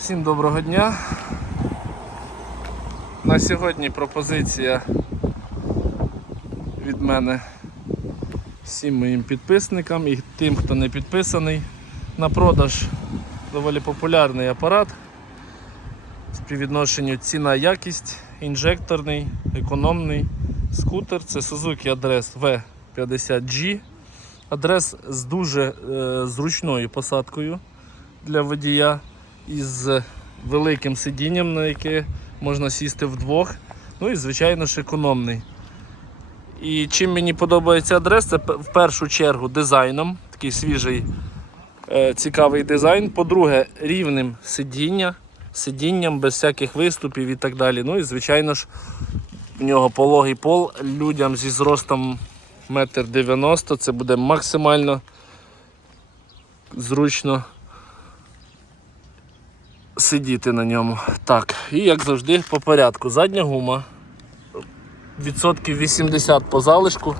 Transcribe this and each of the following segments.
Всім доброго дня. На сьогодні пропозиція від мене всім моїм підписникам і тим, хто не підписаний. На продаж доволі популярний апарат. Співвідношенню ціна-якість, інжекторний, економний скутер. Це Suzuki Адрес V50G. Адрес з дуже е, зручною посадкою для водія із великим сидінням, на яке можна сісти вдвох. Ну і, звичайно ж, економний. І чим мені подобається адрес, це в першу чергу дизайном, такий свіжий, е, цікавий дизайн. По-друге, рівнем сидіння, сидінням без всяких виступів і так далі. Ну і, звичайно ж, в нього пологий пол людям зі зростом 1,90 м. Це буде максимально зручно сидіти на ньому. Так, і як завжди по порядку. Задня гума. Відсотків 80 по залишку.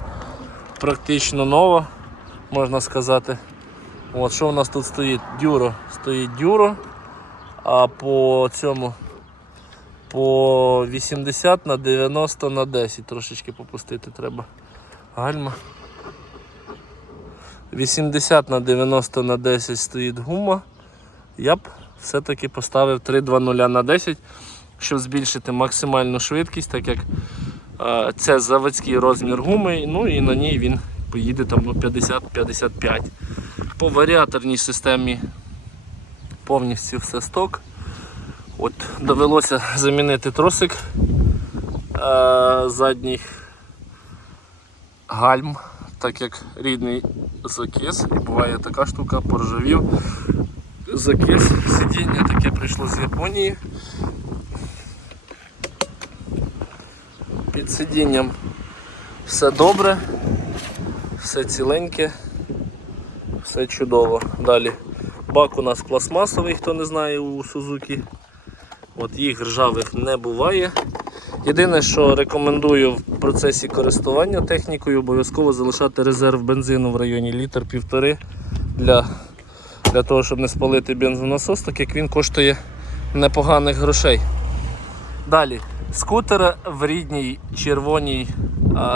Практично нова, можна сказати. От що у нас тут стоїть? Дюро. Стоїть дюро. А по цьому по 80 на 90 на 10. Трошечки попустити треба. Гальма. 80 на 90 на 10 стоїть гума. Я б все-таки поставив 3-2-0 на 10, щоб збільшити максимальну швидкість, так як е, це заводський розмір гуми, ну і на ній він поїде там ну, 50-55. По варіаторній системі повністю все сток. От Довелося замінити тросик е, задніх гальм, так як рідний закис, і буває така штука, поржавів закис, сидіння таке прийшло з Японії. Під сидінням все добре, все ціленьке, все чудово. Далі бак у нас пластмасовий, хто не знає у Сузуки. От їх ржавих не буває. Єдине, що рекомендую в процесі користування технікою, обов'язково залишати резерв бензину в районі літр півтори для для того, щоб не спалити бензонасос, так як він коштує непоганих грошей. Далі, скутер в рідній червоній,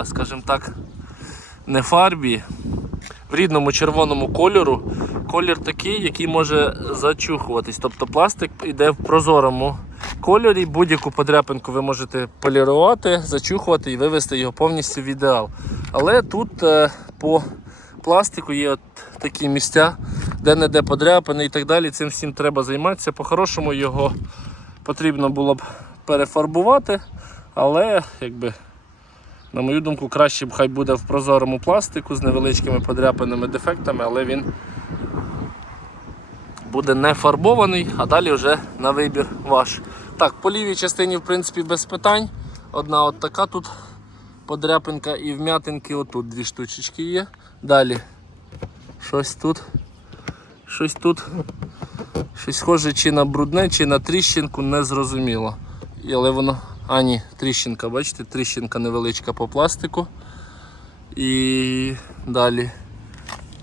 скажімо так, не фарбі, в рідному червоному кольору. Колір такий, який може зачухуватись. Тобто пластик йде в прозорому кольорі, будь-яку подряпинку ви можете полірувати, зачухувати і вивести його повністю в ідеал. Але тут е, по пластику є от такі місця, де не де подряпини і так далі. Цим всім треба займатися. По-хорошому його потрібно було б перефарбувати, але якби. На мою думку, краще б хай буде в прозорому пластику з невеличкими подряпиними дефектами, але він буде не фарбований, а далі вже на вибір ваш. Так, по лівій частині, в принципі, без питань. Одна от така тут подряпинка і вм'ятинки отут дві штучечки є. Далі щось тут. Щось тут. Щось схоже чи на брудне, чи на тріщинку, не зрозуміло. Але воно. А, ні, тріщинка, бачите, тріщинка невеличка по пластику. І далі.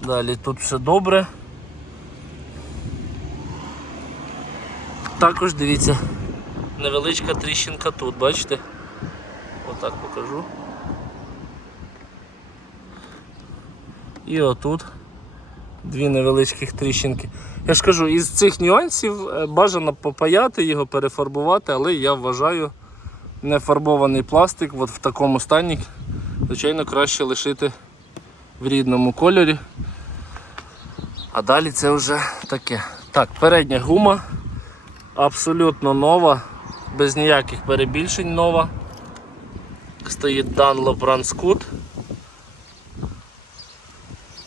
Далі тут все добре. Також дивіться, невеличка тріщинка тут, бачите? Отак покажу. І отут дві невеличких тріщинки. Я ж кажу, із цих нюансів е, бажано попаяти його, перефарбувати, але я вважаю нефарбований пластик от в такому стані, звичайно, краще лишити в рідному кольорі. А далі це вже таке. Так, передня гума абсолютно нова, без ніяких перебільшень нова. Стоїть Dunlop Run Scoot.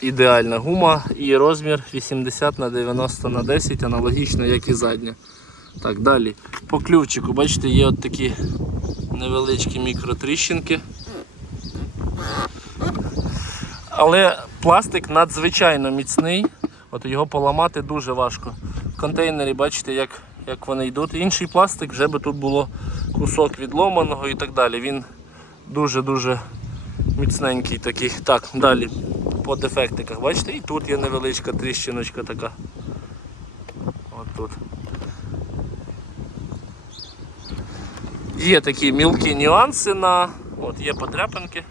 Ідеальна гума і розмір 80 на 90 на 10, аналогічно, як і задня. Так, далі. По ключику, бачите, є от такі невеличкі мікротріщинки. Але пластик надзвичайно міцний, от його поламати дуже важко. В контейнері бачите, як, як вони йдуть. Інший пластик вже би тут було кусок відломаного і так далі. Він дуже-дуже міцненький такий. Так, далі по дефектиках, бачите, і тут є невеличка тріщиночка така. От тут. Є такі мілкі нюанси на. От є подряпинки.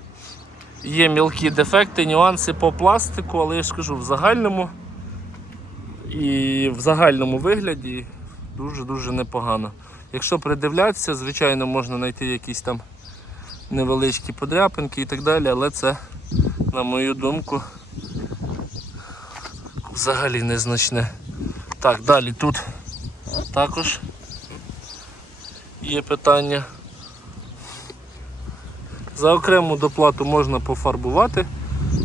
Є мілкі дефекти, нюанси по пластику, але я ж кажу, в загальному і в загальному вигляді дуже-дуже непогано. Якщо придивлятися, звичайно, можна знайти якісь там невеличкі подряпинки і так далі, але це, на мою думку, взагалі незначне. Так, далі тут також є питання. За окрему доплату можна пофарбувати,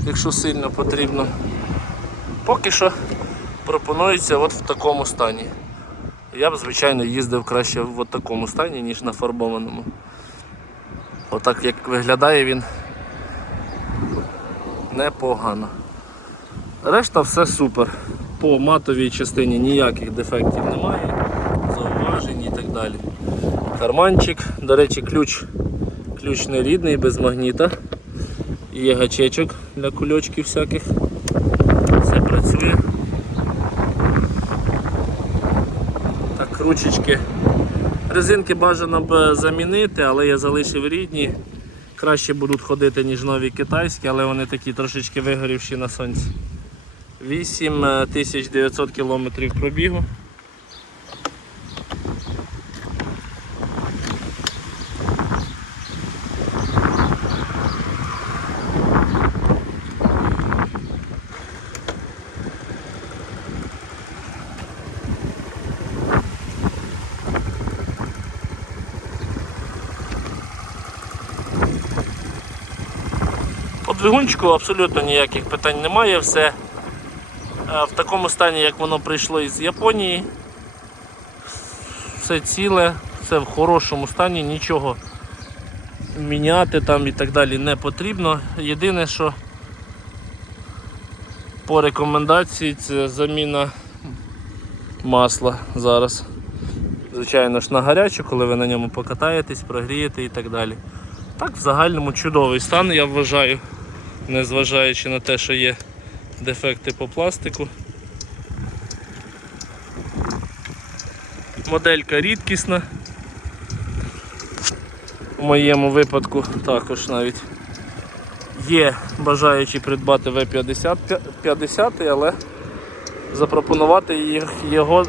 якщо сильно потрібно. Поки що пропонується от в такому стані. Я б, звичайно, їздив краще в такому стані, ніж на фарбованому. Отак як виглядає він непогано. Решта все супер. По матовій частині ніяких дефектів немає, зауважень і так далі. Карманчик, до речі, ключ, ключ не рідний, без магніта. Є гачечок для кульочків всяких. Все працює. Так, ручечки. Резинки бажано б замінити, але я залишив рідні. Краще будуть ходити, ніж нові китайські, але вони такі трошечки вигорівші на сонці. 8900 кілометрів пробігу. Двигунчику абсолютно ніяких питань немає. Все е, в такому стані, як воно прийшло із Японії. Все ціле, все в хорошому стані, нічого міняти там і так далі не потрібно. Єдине, що по рекомендації це заміна масла зараз. Звичайно ж на гарячу, коли ви на ньому покатаєтесь, прогрієте і так далі. Так, в загальному чудовий стан, я вважаю, незважаючи на те, що є дефекти по пластику. Моделька рідкісна. В моєму випадку також навіть є бажаючі придбати V50, 50, але запропонувати його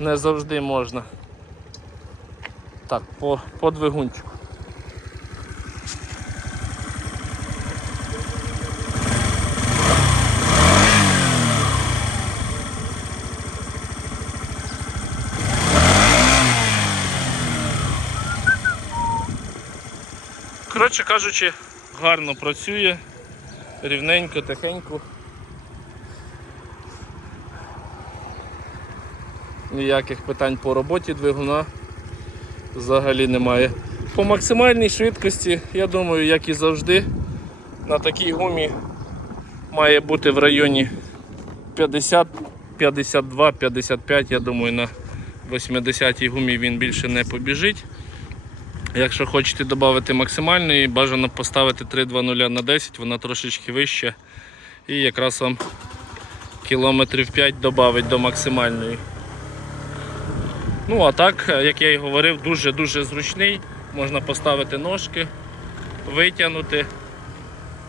не завжди можна. Так, по, по двигунчику. Коротше кажучи, гарно працює, рівненько, тихенько. Ніяких питань по роботі двигуна взагалі немає. По максимальній швидкості, я думаю, як і завжди, на такій гумі має бути в районі 50, 52, 55, я думаю, на 80-й гумі він більше не побіжить. Якщо хочете додати максимальної, бажано поставити 320 на 10, вона трошечки вища. І якраз вам кілометрів 5 додавить до максимальної. Ну, а так, як я і говорив, дуже-дуже зручний. Можна поставити ножки, витягнути.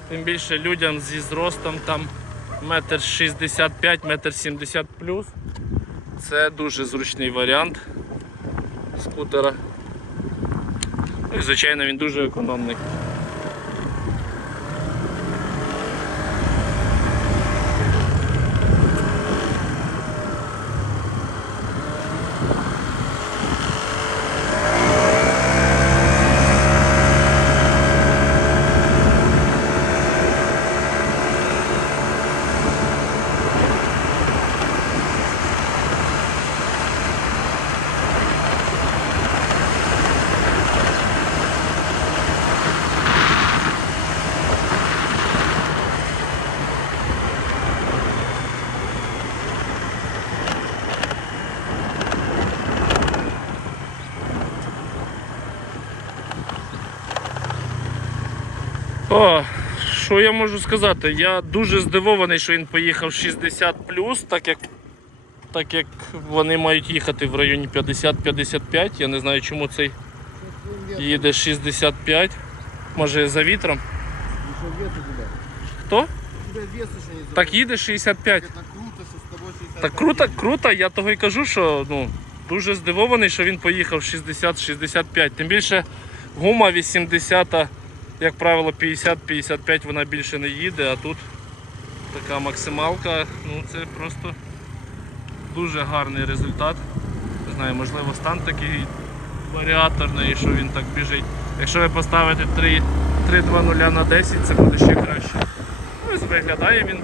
Тим більше людям зі зростом там метр 65, метр 70 плюс. Це дуже зручний варіант скутера. Звичайно він дуже економний. О, що я можу сказати? Я дуже здивований, що він поїхав 60 так як, так як вони мають їхати в районі 50-55. Я не знаю, чому цей їде 65. Може за вітром. Хто? Так їде 65. Это круто, что с тобой 60. Так круто, круто, я того і кажу, що ну, дуже здивований, що він поїхав 60-65. Тим більше гума 80, як правило, 50-55 вона більше не їде, а тут така максималка, ну це просто дуже гарний результат. Не знаю, можливо, стан такий варіаторний, що він так біжить. Якщо ви поставите 3 3-2-0 на 10, це буде ще краще. Ну, ось виглядає він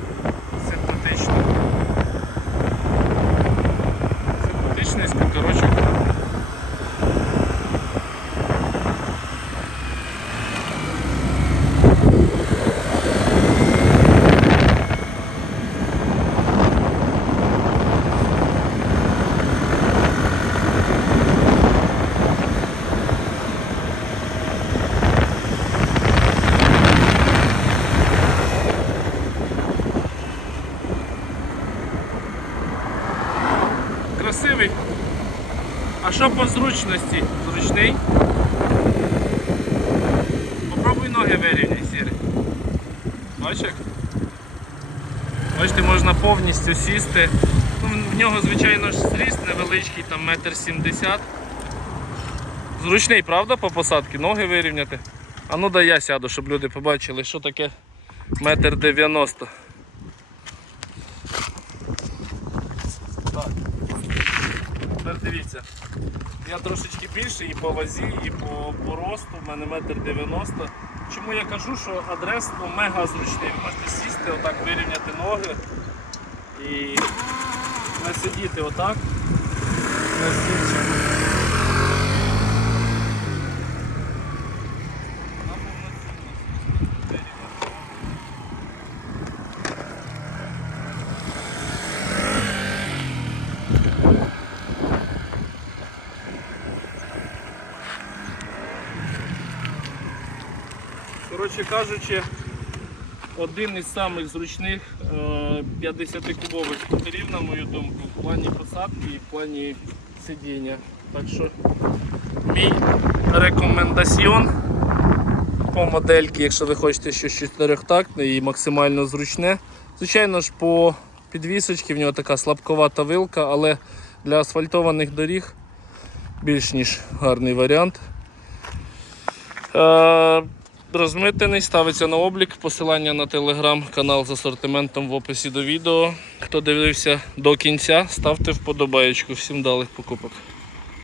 симпатично. Симпатичний скутерочок. Красивий. А що по зручності? Зручний? Попробуй ноги вирівняй, сірі. Бачиш? Бачите, можна повністю сісти. Ну, в нього, звичайно ж, зріст невеличкий, там метр сімдесят. Зручний, правда, по посадці? Ноги вирівняти. А ну дай я сяду, щоб люди побачили, що таке метр дев'яносто. Так. Тепер дивіться. Я трошечки більший і по вазі, і по, по росту, в мене метр дев'яносто. Чому я кажу, що адрес ну, мега зручний. Ви можете сісти, отак вирівняти ноги і не сидіти отак на стільчику. Коротше кажучи, один із самих зручних 50-кубових скутерів, на мою думку, в плані посадки і в плані сидіння. Так що мій рекомендаціон по модельки, якщо ви хочете щось чотирьохтактне і максимально зручне. Звичайно ж, по підвісочці в нього така слабковата вилка, але для асфальтованих доріг більш ніж гарний варіант. Розмитений, ставиться на облік. Посилання на телеграм-канал з асортиментом в описі до відео. Хто дивився до кінця, ставте вподобаєчку. Всім далих покупок.